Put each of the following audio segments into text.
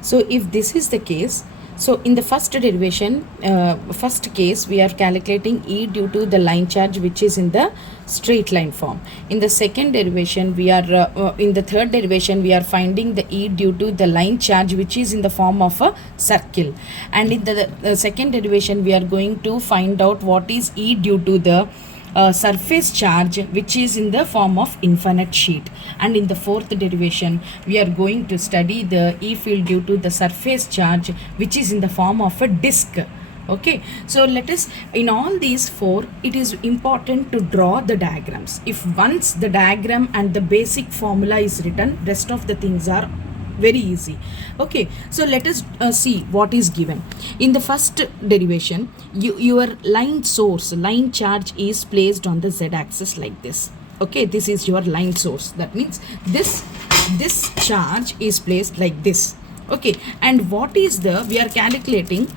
So if this is the case, so in the first derivation, first case, we are calculating E due to the line charge which is in the straight line form. In the second derivation, in the third derivation, we are finding the E due to the line charge which is in the form of a circle. And in the second derivation, we are going to find out what is E due to the surface charge which is in the form of infinite sheet. And in the fourth derivation, we are going to study the E field due to the surface charge which is in the form of a disk. Okay, so let us, in all these four, it is important to draw the diagrams. If once the diagram and the basic formula is written, rest of the things are very easy. Okay, so let us see what is given. In the first derivation, your line source, line charge is placed on the z-axis like this. Okay, this is your line source. That means this charge is placed like this. Okay, and what is the, we are calculating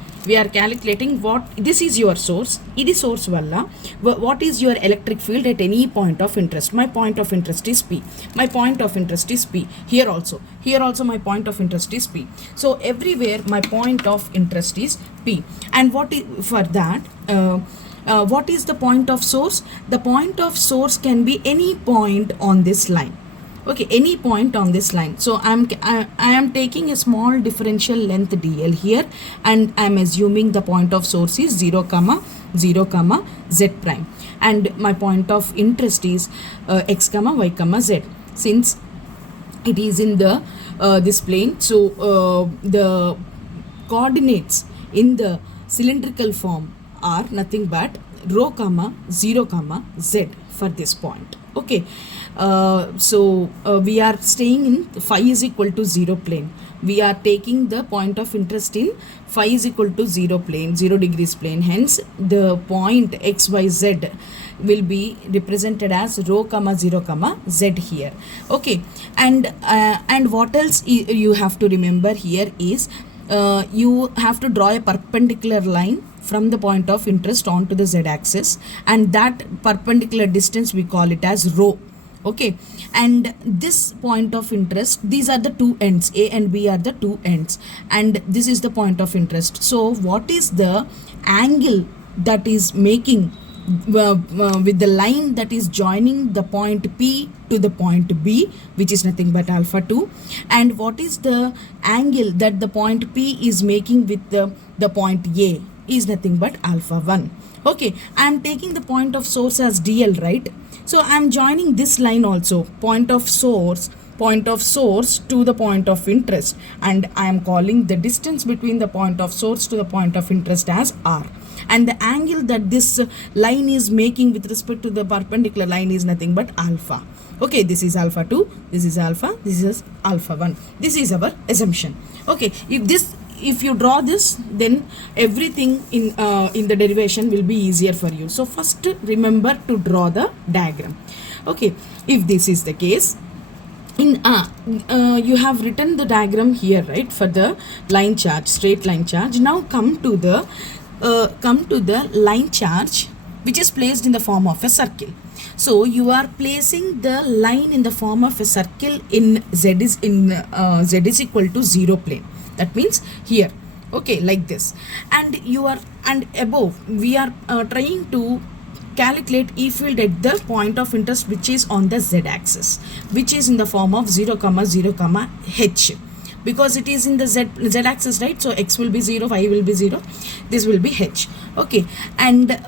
what, this is your source, idi source valla, what is your electric field at any point of interest. My point of interest is P, my point of interest is P. Here also my point of interest is P. So everywhere my point of interest is P. And what is, for that, what is the point of source? The point of source can be any point on this line. Okay, any point on this line. So I am taking a small differential length dl here, and I am assuming the point of source is 0, 0, z prime, and my point of interest is x, y, z. Since it is in the this plane, so the coordinates in the cylindrical form are nothing but rho, 0, z for this point. Okay, so we are staying in phi is equal to 0 plane. We are taking the point of interest in phi is equal to 0 plane, 0 degrees plane. Hence, the point x, y, z will be represented as rho, 0, z here. Okay, and what else you have to remember here is you have to draw a perpendicular line from the point of interest onto the z-axis, and that perpendicular distance we call it as rho. Okay, and this point of interest, these are the two ends, A and B are the two ends, and this is the point of interest. So what is the angle that is making with the line that is joining the point P to the point B, which is nothing but alpha 2, and what is the angle that the point P is making with the point A is nothing but alpha 1. Okay, I am taking the point of source as dl, right? So I am joining this line also, point of source to the point of interest, and I am calling the distance between the point of source to the point of interest as r, and the angle that this line is making with respect to the perpendicular line is nothing but alpha. Okay, this is alpha 2, this is alpha, this is alpha 1. This is our assumption. Okay, if you draw this, then everything in the derivation will be easier for you. So first remember to draw the diagram. Okay, if this is the case, in you have written the diagram here, right, for the line charge, straight line charge. Now come to the line charge which is placed in the form of a circle. So you are placing the line in the form of a circle in z is equal to 0 plane. That means here, okay, like this, and above we are trying to calculate E field at the point of interest which is on the z-axis, which is in the form of 0, 0, h, because it is in the z-axis, right? So x will be 0, y will be 0, this will be h. Okay, and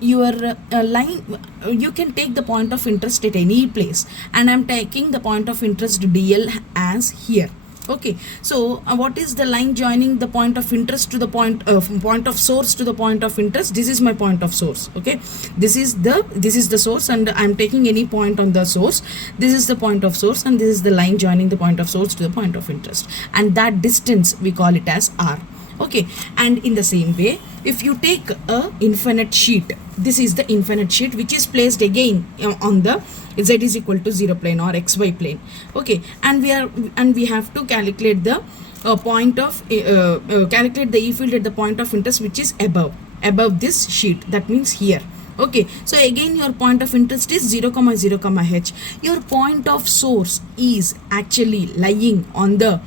your line, you can take the point of interest at any place, and I'm taking the point of interest dl as here. Okay, so what is the line joining the point of interest to the point of source to the point of interest? This is my point of source. Okay, this is the source, and I'm taking any point on the source. This is the point of source, and this is the line joining the point of source to the point of interest, and that distance we call it as r. Okay, and in the same way, if you take a infinite sheet, this is the infinite sheet which is placed again on the z is equal to 0 plane or xy plane. Okay, and we have to calculate the calculate the E field at the point of interest which is above this sheet. That means here. Okay, so again your point of interest is 0, 0, h. Your point of source is actually lying on the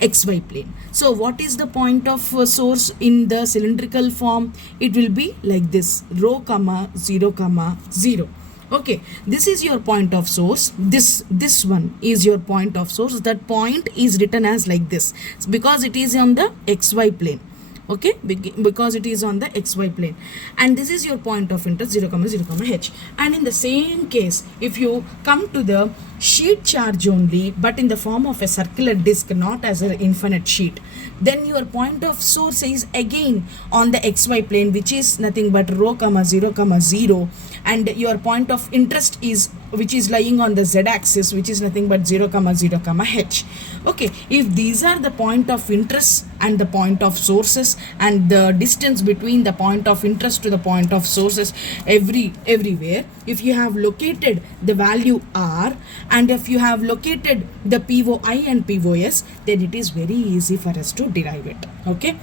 xy plane. So what is the point of source in the cylindrical form? It will be like this, rho comma 0 comma 0. Okay, this is your point of source. This one is your point of source. That point is written as like this because it is on the xy plane. Okay, because it is on the xy plane, and this is your point of interest 0 comma 0 comma h. And in the same case, if you come to the sheet charge only but in the form of a circular disc, not as an infinite sheet, then your point of source is again on the xy plane, which is nothing but rho comma 0 comma 0, and your point of interest is which is lying on the z axis, which is nothing but 0 comma 0 comma h. Okay, if these are the point of interest and the point of sources, and the distance between the point of interest to the point of sources everywhere, if you have located the value r, and if you have located the POI and POS, then it is very easy for us to derive it. Okay,